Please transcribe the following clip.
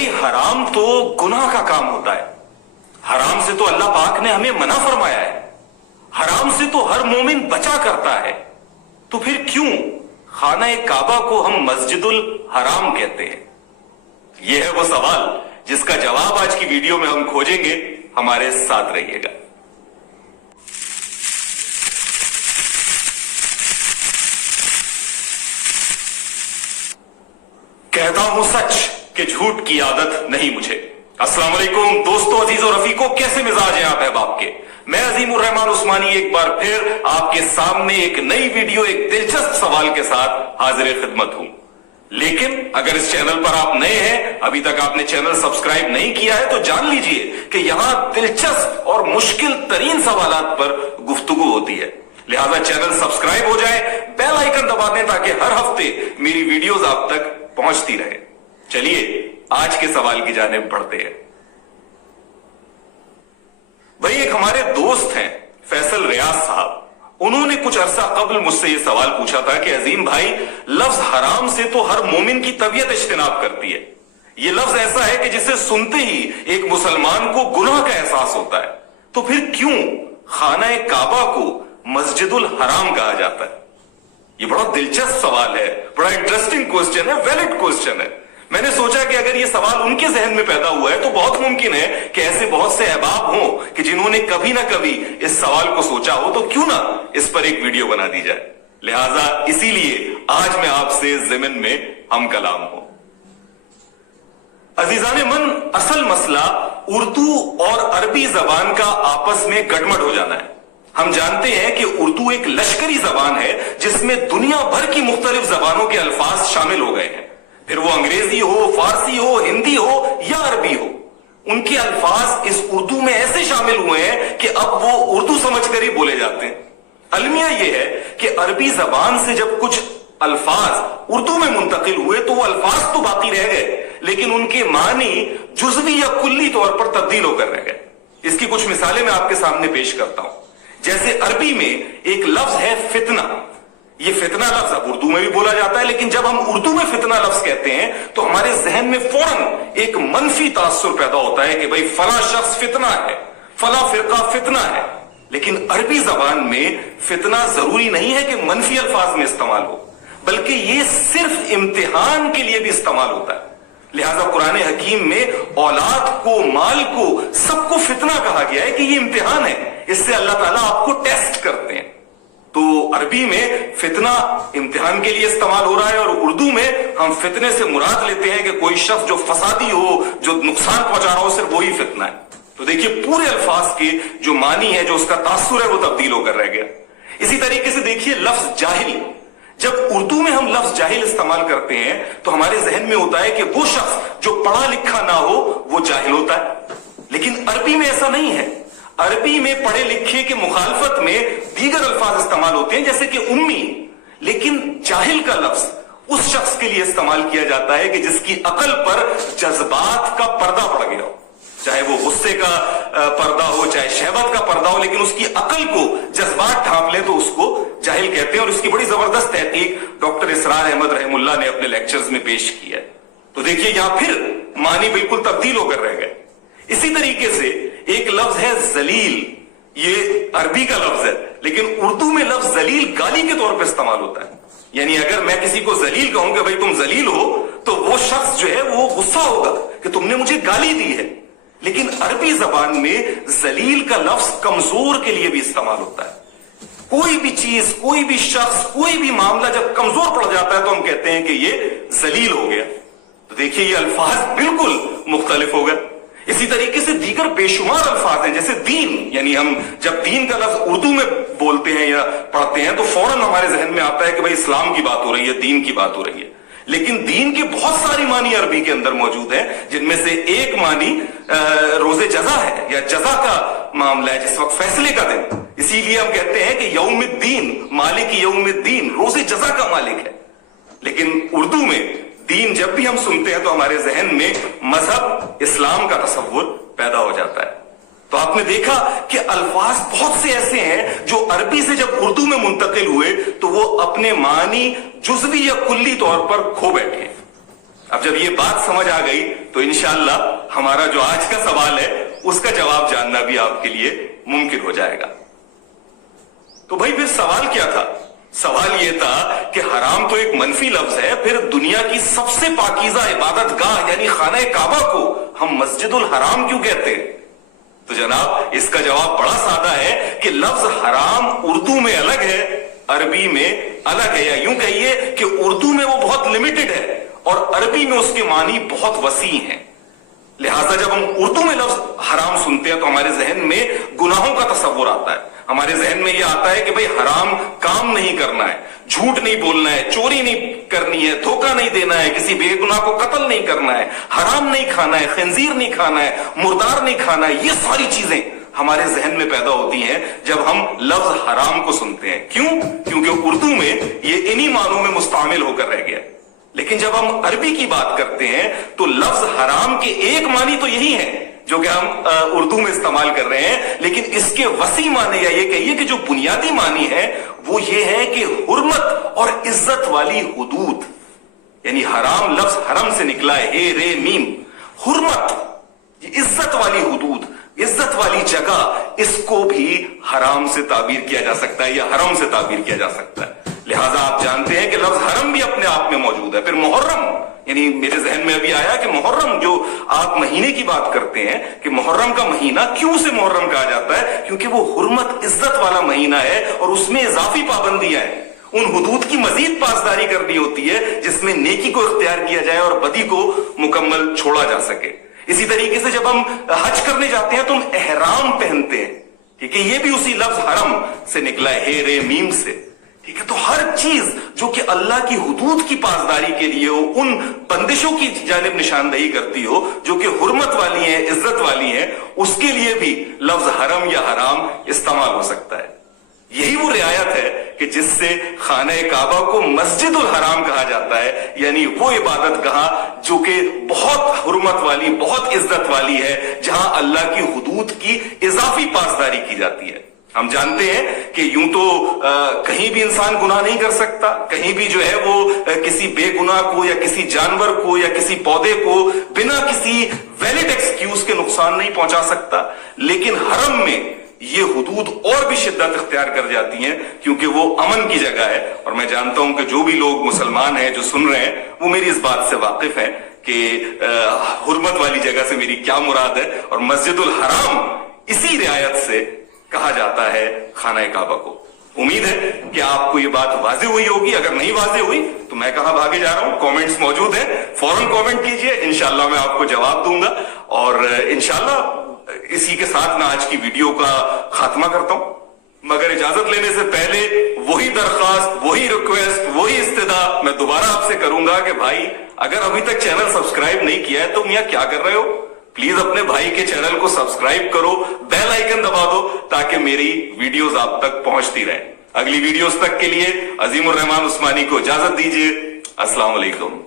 भाई हराम तो गुनाह का काम होता है। हराम से तो अल्लाह पाक ने हमें मना फरमाया है। हराम से तो हर मोमिन बचा करता है। तो फिर क्यों खाना काबा को हम मस्जिदुल हराम कहते हैं? यह है वो सवाल जिसका जवाब आज की वीडियो में हम खोजेंगे। हमारे साथ रहिएगा। कहता हूं सच कि झूठ की आदत नहीं मुझे। अस्सलाम वालेकुम दोस्तों, अजीज और रफीको, कैसे मिजाज हैं आप अहबाब के? मैं अजीमुर रहमान उस्मानी एक बार फिर आपके सामने एक नई वीडियो, एक दिलचस्प सवाल के साथ हाजिर खिदमत हूं। लेकिन अगर इस चैनल पर आप नए हैं, अभी तक आपने चैनल सब्सक्राइब नहीं किया है, तो जान लीजिए कि यहां दिलचस्प और मुश्किल तरीन सवालात पर गुफ्तगू होती है। लिहाजा चैनल सब्सक्राइब हो जाए, बेल आइकन दबा दें ताकि हर हफ्ते मेरी वीडियोस आप तक पहुंचती रहे। चलिए आज के सवाल की जानिब बढ़ते हैं। भाई एक हमारे दोस्त हैं फैसल रियाज साहब, उन्होंने कुछ अरसा कबल मुझसे यह सवाल पूछा था कि अजीम भाई, लफ्ज हराम से तो हर मोमिन की तबीयत इज्तिनाब करती है। यह लफ्ज ऐसा है कि जिसे सुनते ही एक मुसलमान को गुनाह का एहसास होता है। तो फिर क्यों खाना काबा को मस्जिदुल हराम कहा जाता है? ये बड़ा दिलचस्प सवाल है, बड़ा इंटरेस्टिंग क्वेश्चन है, वैलिड क्वेश्चन है। मैंने सोचा कि अगर ये सवाल उनके जहन में पैदा हुआ है तो बहुत मुमकिन है कि ऐसे बहुत से अहबाब हों कि जिन्होंने कभी ना कभी इस सवाल को सोचा हो, तो क्यों ना इस पर एक वीडियो बना दी जाए। लिहाजा इसीलिए आज मैं आपसे ज़मीन में हम कलाम हूं। अजीजाने मन, असल मसला उर्दू और अरबी जबान का आपस में गटमट हो जाना है। हम जानते हैं कि उर्दू एक लश्करी जबान है जिसमें दुनिया भर की मुख्तलिफ जबानों के अल्फाज शामिल हो गए हैं। फिर वो अंग्रेजी हो, फारसी हो, हिंदी हो या अरबी हो, उनके अल्फाज इस उर्दू में ऐसे शामिल हुए हैं कि अब वो उर्दू समझकर ही बोले जाते हैं। अलमिया यह है कि अरबी जबान से जब कुछ अल्फाज उर्दू में मुंतकिल हुए तो वो अल्फाज तो बाकी रह गए, लेकिन उनके मानी जुज़वी या कुल्ली तौर पर तब्दील होकर रह गए। इसकी कुछ मिसालें मैं आपके सामने पेश करता हूं। जैसे अरबी में एक लफ्ज है फितना। ये फितना लफ्ज अब उर्दू में भी बोला जाता है, लेकिन जब हम उर्दू में फितना लफ्ज कहते हैं तो हमारे जहन में फौरन एक मनफी तासुर पैदा होता है कि भाई फला शख्स फितना है, फला फिरका फितना है। लेकिन अरबी जबान में फितना जरूरी नहीं है कि मनफी अल्फाज में इस्तेमाल हो, बल्कि ये सिर्फ इम्तिहान के लिए भी इस्तेमाल होता है। लिहाजा कुरान हकीम में औलाद को, माल को, सबको फितना कहा गया है कि ये इम्तिहान है, इससे अल्लाह ताला आपको टेस्ट करते हैं। तो अरबी में फितना इम्तिहान के लिए इस्तेमाल हो रहा है और उर्दू में हम फितने से मुराद लेते हैं कि कोई शख्स जो फसादी हो, जो नुकसान पहुंचा रहा हो, सिर्फ वही फितना है। तो देखिए पूरे अल्फाज के जो मानी है, जो उसका तासुर है, वो तब्दील होकर रह गया। इसी तरीके से देखिए लफ्ज जाहिल, जब उर्दू में हम लफ्ज जाहिल इस्तेमाल करते हैं तो हमारे जहन में होता है कि वो शख्स जो पढ़ा लिखा ना हो वो जाहिल होता है। लेकिन अरबी में ऐसा नहीं है। अरबी में पढ़े लिखे के मुखालफत में दीगर अल्फाज इस्तेमाल होते हैं, जैसे कि उम्मी। लेकिन जाहिल का लफ्ज उस शख्स के लिए इस्तेमाल किया जाता है कि जिसकी अकल पर जज्बात का पर्दा पड़ गया हो, चाहे वो गुस्से का पर्दा हो, चाहे शहवत का पर्दा हो, लेकिन उसकी अकल को जज्बात ढांप ले तो उसको जाहिल कहते हैं। और इसकी बड़ी जबरदस्त तहकीक डॉक्टर इसरार अहमद रहमुल्लाह ने अपने लेक्चर्स में पेश की है। तो देखिए यहां फिर मानी बिल्कुल तब्दील होकर रह गए। इसी तरीके से एक लफ्ज है जलील, ये अरबी का लफ्ज है, लेकिन उर्दू में लफ्ज जलील गाली के तौर पर इस्तेमाल होता है। यानी अगर मैं किसी को जलील कहूं कि भाई तुम जलील हो, तो वो शख्स जो है वो गुस्सा होगा कि तुमने मुझे गाली दी है। लेकिन अरबी जबान में जलील का लफ्ज कमजोर के लिए भी इस्तेमाल होता है। कोई भी चीज, कोई भी शख्स, कोई भी मामला जब कमजोर पड़ जाता है तो हम कहते हैं कि ये जलील हो गया। तो देखिए ये अल्फाज बिल्कुल मुख्तलिफ हो गए। इसी तरीके से दीगर बेशुमार अल्फाज हैं, जैसे दीन। यानी हम जब दीन का लफ्ज उर्दू में बोलते हैं या पढ़ते हैं तो फौरन हमारे जहन में आता है कि भाई इस्लाम की बात हो रही है, दीन की बात हो रही है। लेकिन दीन के बहुत सारी मानी अरबी के अंदर मौजूद है, जिनमें से एक मानी रोजे जजा है या जजा का मामला है, जिस वक्त फैसले का दिन। इसीलिए हम कहते हैं कि यौमुद्दीन, मालिक यौमुद्दीन, रोजे जजा का मालिक है। लेकिन उर्दू में दीन जब भी हम सुनते हैं तो हमारे जहन में मजहब, इस्लाम का तसव्वुर पैदा हो जाता है। तो आपने देखा कि अल्फाज बहुत से ऐसे हैं जो अरबी से जब उर्दू में मुंतकिल हुए तो वो अपने मानी जुज़वी या कुल्ली तौर पर खो बैठे। اب جب یہ بات سمجھ آ گئی تو انشاءاللہ ہمارا جو آج کا سوال ہے اس کا جواب جاننا بھی آپ کے لیے ممکن ہو جائے گا. تو بھائی پھر سوال کیا تھا؟ سوال یہ تھا کہ حرام تو ایک منفی لفظ ہے، پھر دنیا کی سب سے پاکیزہ عبادت گاہ یعنی خانہ کعبہ کو ہم مسجد الحرام کیوں کہتے ہیں؟ تو جناب اس کا جواب بڑا سادہ ہے کہ لفظ حرام اردو میں الگ ہے، عربی میں الگ ہے، یا یوں کہیے کہ اردو میں وہ بہت لمیٹڈ ہے اور عربی میں اس کے معنی بہت وسیع ہیں. لہٰذا جب ہم اردو میں لفظ حرام سنتے ہیں تو ہمارے ذہن میں گناہوں کا تصور آتا ہے. ہمارے ذہن میں یہ آتا ہے کہ بھئی حرام کام نہیں کرنا ہے، جھوٹ نہیں بولنا ہے، چوری نہیں کرنی ہے، دھوکہ نہیں دینا ہے، کسی بے گناہ کو قتل نہیں کرنا ہے، حرام نہیں کھانا ہے، خنزیر نہیں کھانا ہے، مردار نہیں کھانا ہے. یہ ساری چیزیں ہمارے ذہن میں پیدا ہوتی ہیں جب ہم لفظ حرام کو سنتے ہیں. کیوں؟ کیونکہ اردو میں یہ انہی معنوں میں مستعمل ہو کر رہ گیا. لیکن جب ہم عربی کی بات کرتے ہیں تو لفظ حرام کے ایک معنی تو یہی ہے جو کہ ہم اردو میں استعمال کر رہے ہیں، لیکن اس کے وسیع معنی یا یہ کہیے کہ جو بنیادی معنی ہے وہ یہ ہے کہ حرمت اور عزت والی حدود. یعنی حرام لفظ حرم سے نکلا ہے، اے رے میم. حرمت، یہ عزت والی حدود، عزت والی جگہ، اس کو بھی حرام سے تعبیر کیا جا سکتا ہے یا حرم سے تعبیر کیا جا سکتا ہے. لہٰذا آپ جانتے ہیں کہ لفظ حرم بھی اپنے آپ میں موجود ہے. پھر محرم، یعنی میرے ذہن میں ابھی آیا کہ محرم جو آپ مہینے کی بات کرتے ہیں کہ محرم کا مہینہ کیوں سے محرم کہا جاتا ہے؟ کیونکہ وہ حرمت عزت والا مہینہ ہے اور اس میں اضافی پابندیاں ہیں. ان حدود کی مزید پاسداری کرنی ہوتی ہے جس میں نیکی کو اختیار کیا جائے اور بدی کو مکمل چھوڑا جا سکے. اسی طریقے سے جب ہم حج کرنے جاتے ہیں تو ہم احرام پہنتے ہیں، ٹھیک ہے، یہ بھی اسی لفظ حرم سے نکلا ہے، ہے رے میم سے. ٹھیک ہے، تو ہر چیز جو کہ اللہ کی حدود کی پاسداری کے لیے ہو، ان بندشوں کی جانب نشاندہی کرتی ہو جو کہ حرمت والی ہیں، عزت والی ہیں، اس کے لیے بھی لفظ حرم یا حرام استعمال ہو سکتا ہے. یہی وہ رعایت ہے کہ جس سے خانہ کعبہ کو مسجد الحرام کہا جاتا ہے، یعنی وہ عبادت گاہ جو کہ بہت حرمت والی، بہت عزت والی ہے، جہاں اللہ کی حدود کی اضافی پاسداری کی جاتی ہے. ہم جانتے ہیں کہ یوں تو کہیں بھی انسان گناہ نہیں کر سکتا، کہیں بھی جو ہے وہ کسی بے گناہ کو یا کسی جانور کو یا کسی پودے کو بنا کسی ویلڈ ایکسکیوز کے نقصان نہیں پہنچا سکتا. لیکن حرم میں یہ حدود اور بھی شدت اختیار کر جاتی ہیں کیونکہ وہ امن کی جگہ ہے. اور میں جانتا ہوں کہ جو بھی لوگ مسلمان ہیں جو سن رہے ہیں وہ میری اس بات سے واقف ہیں کہ حرمت والی جگہ سے میری کیا مراد ہے. اور مسجد الحرام اسی رعایت سے کہا جاتا ہے خانہ کعبہ کو. امید ہے کہ آپ کو یہ بات واضح ہوئی ہوگی. اگر نہیں واضح ہوئی تو میں کہاں بھاگے جا رہا ہوں، کومنٹس موجود ہیں، فوراً کومنٹ کیجئے، انشاءاللہ میں آپ کو جواب دوں گا. اور انشاءاللہ اسی کے ساتھ میں آج کی ویڈیو کا خاتمہ کرتا ہوں، مگر اجازت لینے سے پہلے وہی درخواست، وہی ریکویسٹ، وہی استدعا میں دوبارہ آپ سے کروں گا کہ بھائی اگر ابھی تک چینل سبسکرائب نہیں کیا ہے تو میاں کیا کر رہے ہو؟ پلیز اپنے بھائی کے چینل کو سبسکرائب کرو، بیل آئیکن دبا دو تاکہ میری ویڈیوز آپ تک پہنچتی رہیں. اگلی ویڈیوز تک کے لیے عظیم الرحمان عثمانی کو اجازت دیجیے. السلام علیکم.